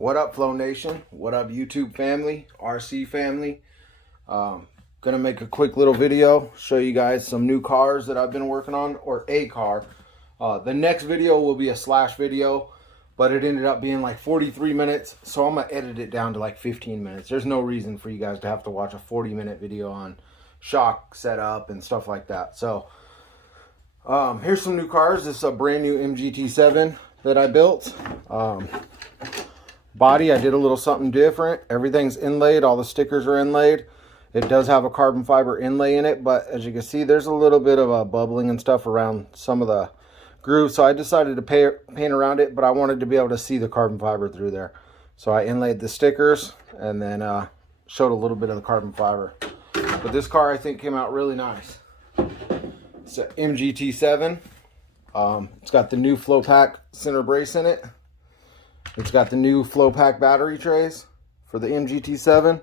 What up, Flow Nation? What up, YouTube family, RC family? Gonna make a quick little video, show you guys some new cars that I've been working on, or a car. The next video will be a slash video, but it ended up being like 43 minutes, so I'm gonna edit it down to like 15 minutes. There's no reason for you guys to have to watch a 40-minute video on shock setup and stuff like that. So here's some new cars. This is a brand new MGT7 that I built. Body, I did a little something different. Everything's inlaid, all the stickers are inlaid. It does have a carbon fiber inlay in it, but as you can see, there's a little bit of a bubbling and stuff around some of the grooves, so I decided to paint around it, but I wanted to be able to see the carbon fiber through there. So I inlaid the stickers and then showed a little bit of the carbon fiber. But this car, I think, came out really nice. It's an MGT7. It's got the new flow pack center brace in it. It's got the new flow pack battery trays for the MGT7.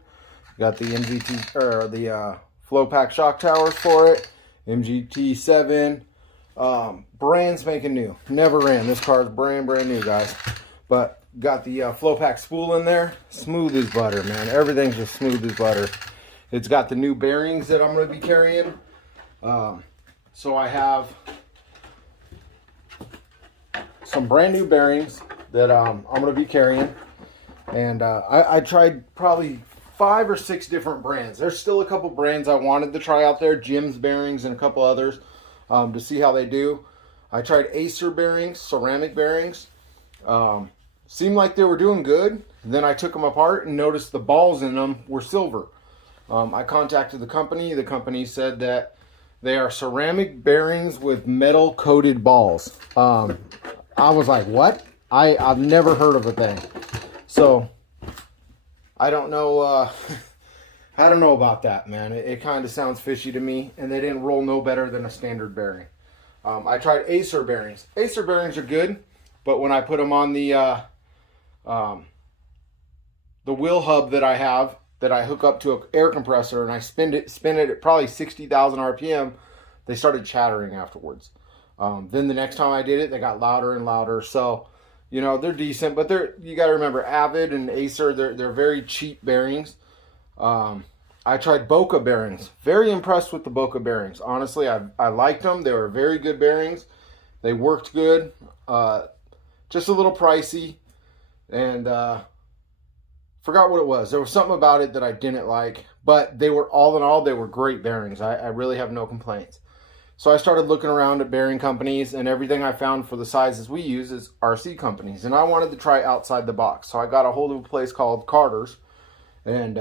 Got the flow pack shock towers for it. MGT7, brand spanking new. Never ran. This car is brand new, guys. But got the flow pack spool in there. Smooth as butter, man. Everything's just smooth as butter. It's got the new bearings that I'm going to be carrying. So I have some brand new bearings that I'm going to be carrying. And I tried probably 5 or 6 different brands. There's still a couple brands I wanted to try out there. Jim's bearings and a couple others to see how they do. I tried Acer bearings, ceramic bearings. Seemed like they were doing good. Then I took them apart and noticed the balls in them were silver. I contacted the company. The company said that they are ceramic bearings with metal coated balls. I was like, what? I've never heard of a thing. So I don't know. I don't know about that, man. It kind of sounds fishy to me, and they didn't roll no better than a standard bearing. I tried Acer bearings. Acer bearings are good, but when I put them on the wheel hub that I have, that I hook up to an air compressor, and I spin it at probably 60,000 RPM, they started chattering afterwards. Then the next time I did it, they got louder and louder. So, you know, they're decent, but you got to remember, Avid and Acer, they're very cheap bearings. I tried Boca bearings. Very impressed with the Boca bearings. Honestly, I liked them. They were very good bearings. They worked good. Just a little pricey, and forgot what it was. There was something about it that I didn't like, but they were, all in all, they were great bearings. I really have no complaints. So I started looking around at bearing companies, and everything I found for the sizes we use is RC companies. And I wanted to try outside the box. So I got a hold of a place called Carter's and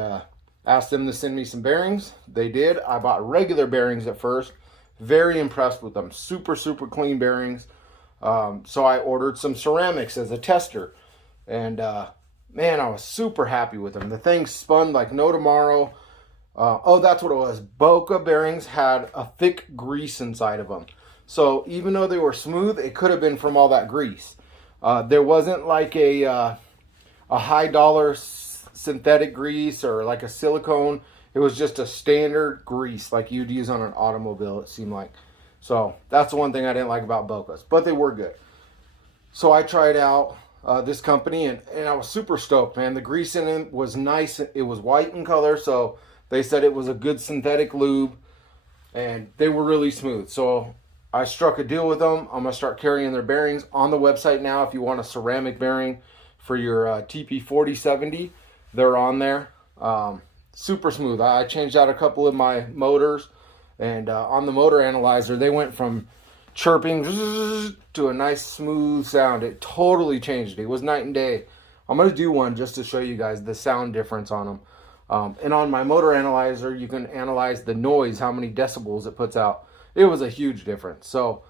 asked them to send me some bearings. They did. I bought regular bearings at first. Very impressed with them. Super clean bearings. So I ordered some ceramics as a tester. And man, I was super happy with them. The thing spun like no tomorrow. Oh, that's what it was. Boca bearings had a thick grease inside of them. So even though they were smooth, it could have been from all that grease. There wasn't like a high dollar synthetic grease or like a silicone. It was just a standard grease like you'd use on an automobile, it seemed like. So that's the one thing I didn't like about Bocas, but they were good. So I tried out this company, and I was super stoked, man. The grease in it was nice. It was white in color, so they said it was a good synthetic lube, and they were really smooth. So I struck a deal with them. I'm going to start carrying their bearings on the website now. If you want a ceramic bearing for your TP4070, they're on there. Super smooth. I changed out a couple of my motors, and on the motor analyzer, they went from chirping to a nice smooth sound. It totally changed. It was night and day. I'm going to do one just to show you guys the sound difference on them. And on my motor analyzer, you can analyze the noise, how many decibels it puts out. It was a huge difference. So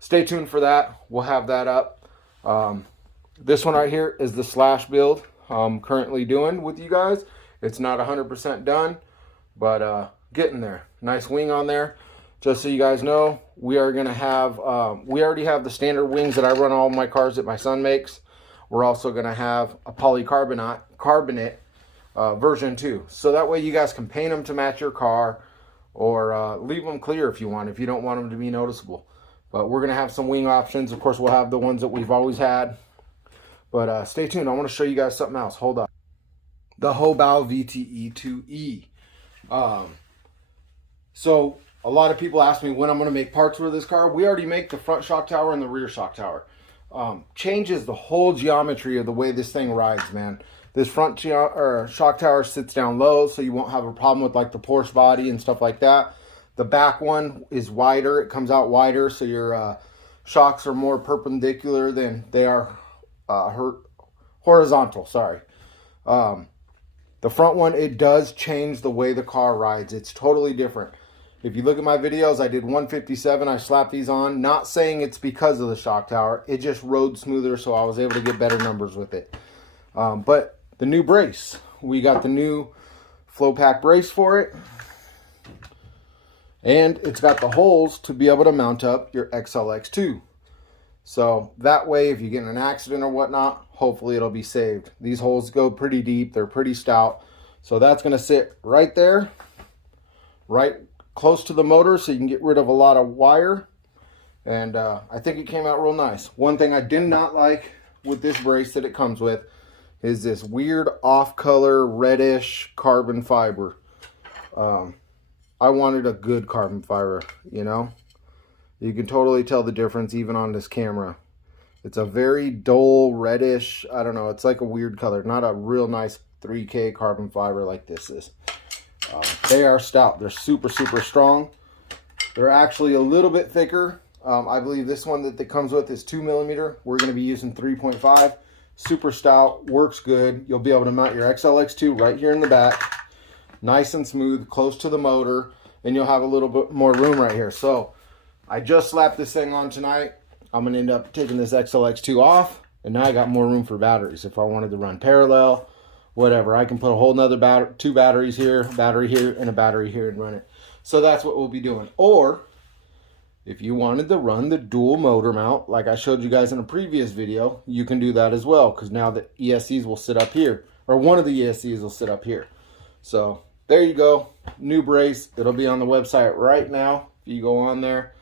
stay tuned for that. We'll have that up. This one right here is the slash build I'm currently doing with you guys. It's not 100% done, but getting there. Nice wing on there. Just so you guys know, we are going to have, we already have the standard wings that I run all my cars that my son makes. We're also going to have a polycarbonate version 2. So that way you guys can paint them to match your car, or leave them clear if you want, if you don't want them to be noticeable. But we're going to have some wing options. Of course, we'll have the ones that we've always had. But stay tuned. I want to show you guys something else. Hold up. The Hobao VTE2E. So a lot of people ask me when I'm going to make parts for this car. We already make the front shock tower and the rear shock tower. Changes the whole geometry of the way this thing rides, man. This front shock tower sits down low, so you won't have a problem with like the Porsche body and stuff like that. The back one is wider. It comes out wider, so your shocks are more perpendicular than they are horizontal. Sorry. The front one, it does change the way the car rides. It's totally different. If you look at my videos, I did 157. I slapped these on. Not saying it's because of the shock tower. It just rode smoother, so I was able to get better numbers with it. But the new brace. We got the new flow pack brace for it. And it's got the holes to be able to mount up your XLX2. So that way, if you get in an accident or whatnot, hopefully it'll be saved. These holes go pretty deep. They're pretty stout. So that's going to sit right there, right close to the motor, so you can get rid of a lot of wire. And I think it came out real nice. One thing I did not like with this brace that it comes with is this weird off-color reddish carbon fiber. I wanted a good carbon fiber, you know. You can totally tell the difference even on this camera. It's a very dull reddish, I don't know, it's like a weird color. Not a real nice 3K carbon fiber like this is. They are stout. They're super, super strong. They're actually a little bit thicker. I believe this one that it comes with is 2mm. We're going to be using 3.5. Super stout, works good. You'll be able to mount your XLX2 right here in the back. Nice and smooth, close to the motor, and you'll have a little bit more room right here. So I just slapped this thing on tonight. I'm going to end up taking this XLX2 off, and now I got more room for batteries. If I wanted to run parallel, whatever, I can put a whole nother two batteries here, battery here, and a battery here and run it. So that's what we'll be doing. Or if you wanted to run the dual motor mount, like I showed you guys in a previous video, you can do that as well, because now the ESCs will sit up here, or one of the ESCs will sit up here. So there you go, new brace. It'll be on the website right now if you go on there.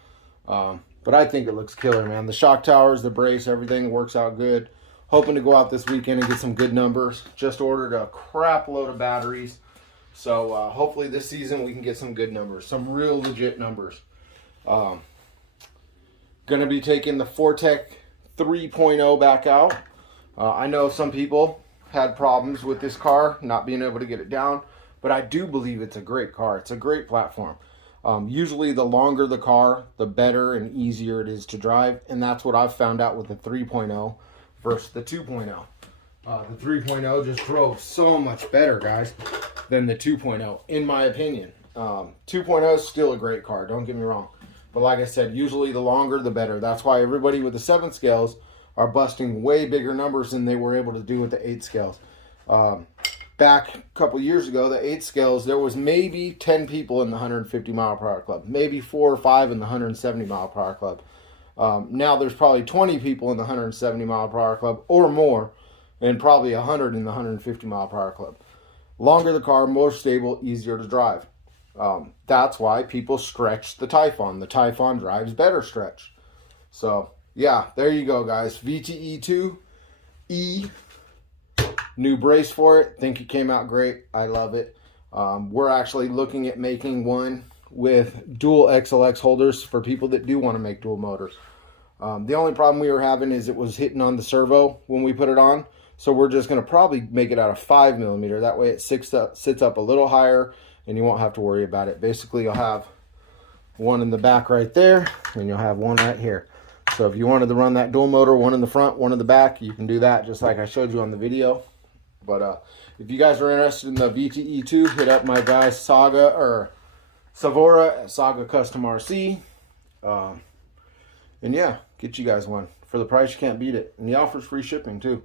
But I think it looks killer, man. The shock towers, the brace, everything works out good. Hoping to go out this weekend and get some good numbers. Just ordered a crap load of batteries. So hopefully this season we can get some good numbers, some real legit numbers. Going to be taking the Fortec 3.0 back out. I know some people had problems with this car, not being able to get it down, but I do believe it's a great car. It's a great platform. Usually the longer the car, the better and easier it is to drive, and that's what I've found out with the 3.0 versus the 2.0. The 3.0 just drove so much better, guys, than the 2.0, in my opinion. 2.0 is still a great car, don't get me wrong. But like I said, usually the longer the better. That's why everybody with the 7 scales are busting way bigger numbers than they were able to do with the 8 scales. Back a couple years ago, the 8 scales, there was maybe 10 people in the 150 mile per hour club, maybe 4 or 5 in the 170 mile per hour club. Now there's probably 20 people in the 170 mile per hour club or more, and probably 100 in the 150 mile per hour club. Longer the car, more stable, easier to drive. That's why people stretch the Typhon. The Typhon drives better stretch. So yeah, there you go, guys. VTE2E. New brace for it. Think it came out great. I love it. We're actually looking at making one with dual XLX holders for people that do want to make dual motors. The only problem we were having is it was hitting on the servo when we put it on. So we're just going to probably make it out of 5mm. That way it sits up a little higher and you won't have to worry about it. Basically, you'll have one in the back right there, and you'll have one right here. So if you wanted to run that dual motor, one in the front, one in the back, you can do that just like I showed you on the video. But if you guys are interested in the VTE2, hit up my guy Saga or Savora at Saga Custom RC. And yeah, get you guys one. For the price, you can't beat it. And he offers free shipping too.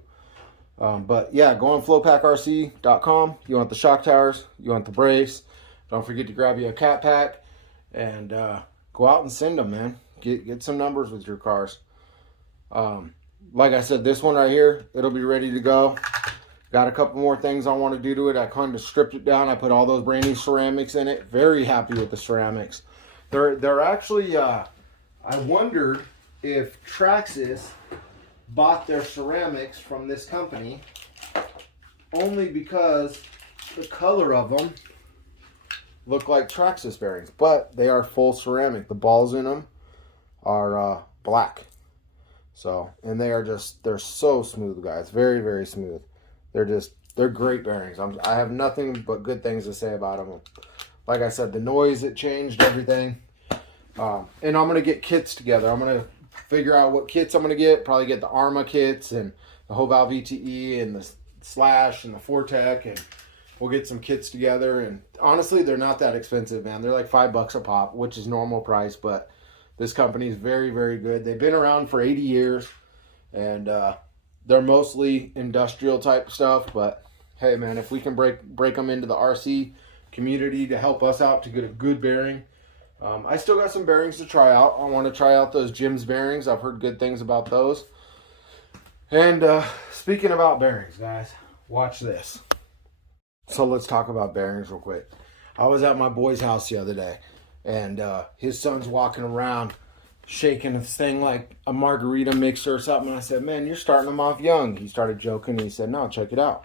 But yeah, go on flowpackrc.com. You want the shock towers, you want the brace. Don't forget to grab you a cat pack and go out and send them, man. Get some numbers with your cars. Like I said, this one right here, it'll be ready to go. Got a couple more things I want to do to it. I kind of stripped it down. I put all those brand new ceramics in it. Very happy with the ceramics. They're actually, I wondered if Traxxas bought their ceramics from this company only because the color of them look like Traxxas bearings, but they are full ceramic. The balls in them are black. So, and they're so smooth, guys. Very, very smooth. They're great bearings. I have nothing but good things to say about them. Like I said, the noise, it changed everything. And I'm going to get kits together. I'm going to figure out what kits I'm going to get. Probably get the Arma kits and the Hobo VTE and the Slash and the Fortec, and we'll get some kits together. And honestly, they're not that expensive, man. They're like $5 a pop, which is normal price, but this company is very, very good. They've been around for 80 years, and they're mostly industrial type stuff. But hey, man, if we can break them into the RC community to help us out to get a good bearing. I still got some bearings to try out. I want to try out those Jim's bearings. I've heard good things about those. And speaking about bearings, guys, watch this. So let's talk about bearings real quick. I was at my boy's house the other day, and his son's walking around shaking this thing like a margarita mixer or something. And I said, man, you're starting them off young. He started joking. And he said, no, check it out.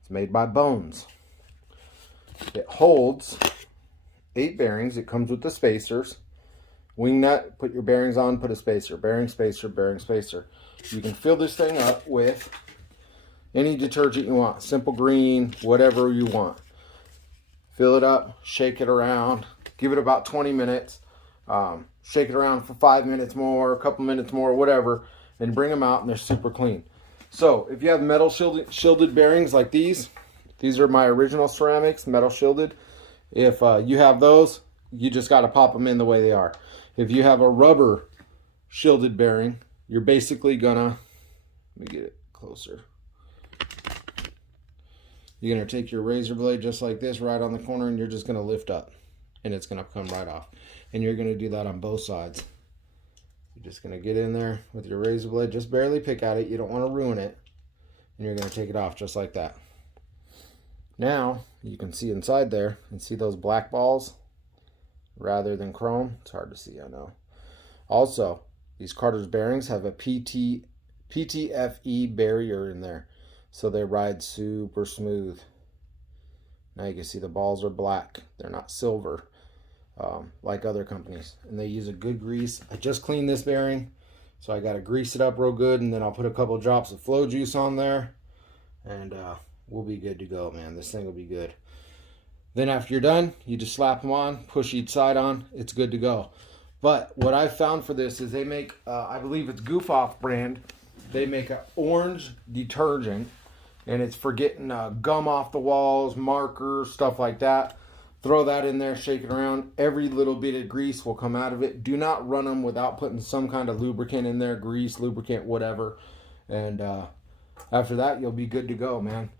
It's made by Bones. It holds 8 bearings. It comes with the spacers. Wing nut, put your bearings on, put a spacer. Bearing spacer, bearing spacer. You can fill this thing up with any detergent you want. Simple Green, whatever you want. Fill it up, shake it around, give it about 20 minutes. Shake it around for 5 minutes more, a couple minutes more, whatever, and bring them out, and they're super clean. So if you have metal shielded bearings like these are my original ceramics, metal shielded. If you have those, you just got to pop them in the way they are. If you have a rubber shielded bearing, you're basically gonna, let me get it closer. You're gonna take your razor blade just like this right on the corner, and you're just gonna lift up, and it's gonna come right off. And you're gonna do that on both sides. You're just gonna get in there with your razor blade, just barely pick at it. You don't want to ruin it, and you're gonna take it off just like that. Now you can see inside there and see those black balls rather than chrome. It's hard to see, I know. Also, these Carter's bearings have a PTFE barrier in there, so they ride super smooth. Now you can see the balls are black. They're not silver like other companies, and they use a good grease. I just cleaned this bearing, so I got to grease it up real good, and then I'll put a couple drops of flow juice on there, and we'll be good to go, man. This thing will be good. Then after you're done, you just slap them on, push each side on, it's good to go. But what I found for this is they make, I believe it's Goof Off brand, they make an orange detergent, and it's for getting gum off the walls, markers, stuff like that. Throw that in there, shake it around. Every little bit of grease will come out of it. Do not run them without putting some kind of lubricant in there, grease, lubricant, whatever. And after that, you'll be good to go, man.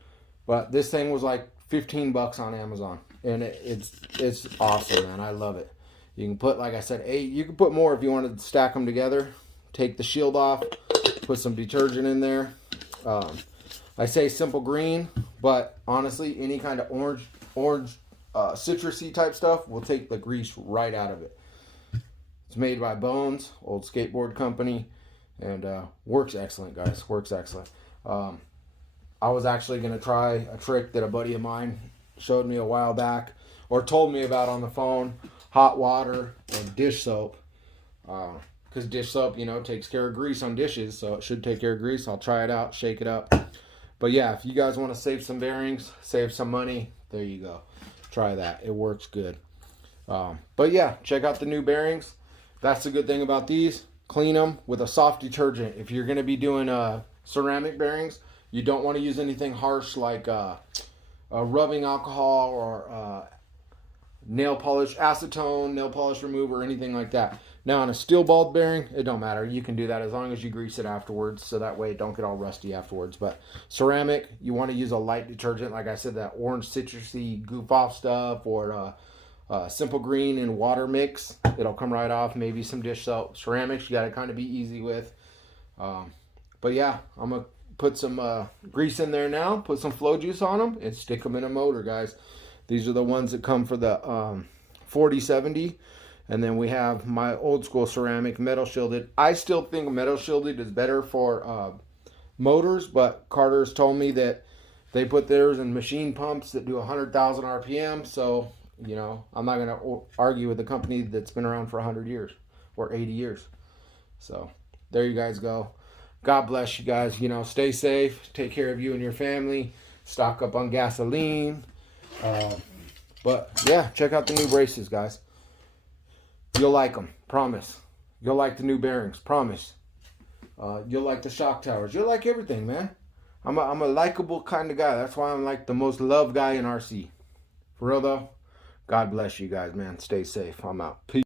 But this thing was like 15 bucks on Amazon, and it's awesome, man. I love it. You can put, like I said, 8. You can put more if you wanted to stack them together. Take the shield off, put some detergent in there. I say Simple Green, but honestly, any kind of orange citrusy type stuff will take the grease right out of it. It's made by Bones, old skateboard company, and works excellent, guys. Works excellent. I was actually going to try a trick that a buddy of mine showed me a while back, or told me about on the phone. Hot water and dish soap, because dish soap, you know, takes care of grease on dishes, so it should take care of grease. I'll try it out, shake it up. But yeah, if you guys want to save some bearings, save some money, there you go. Try that. It works good. But yeah, check out the new bearings. That's the good thing about these. Clean them with a soft detergent. If you're going to be doing ceramic bearings, you don't want to use anything harsh like rubbing alcohol or nail polish, acetone, nail polish remover, anything like that. Now on a steel balled bearing, it don't matter. You can do that as long as you grease it afterwards, so that way it don't get all rusty afterwards. But ceramic, you want to use a light detergent, like I said, that orange citrusy Goof Off stuff, or Simple Green and water mix. It'll come right off. Maybe some dish soap. Ceramics, you got to kind of be easy with. But yeah, I'm going to put some grease in there now, put some flow juice on them, and stick them in a motor, guys. These are the ones that come for the 4070. And then we have my old school ceramic metal shielded. I still think metal shielded is better for motors, but Carter's told me that they put theirs in machine pumps that do 100,000 RPM. So, you know, I'm not going to argue with a company that's been around for 100 years or 80 years. So there you guys go. God bless you guys. You know, stay safe. Take care of you and your family. Stock up on gasoline. But yeah, check out the new braces, guys. You'll like them. Promise. You'll like the new bearings. Promise. You'll like the shock towers. You'll like everything, man. I'm a likable kind of guy. That's why I'm like the most loved guy in RC. For real though, God bless you guys, man. Stay safe. I'm out. Peace.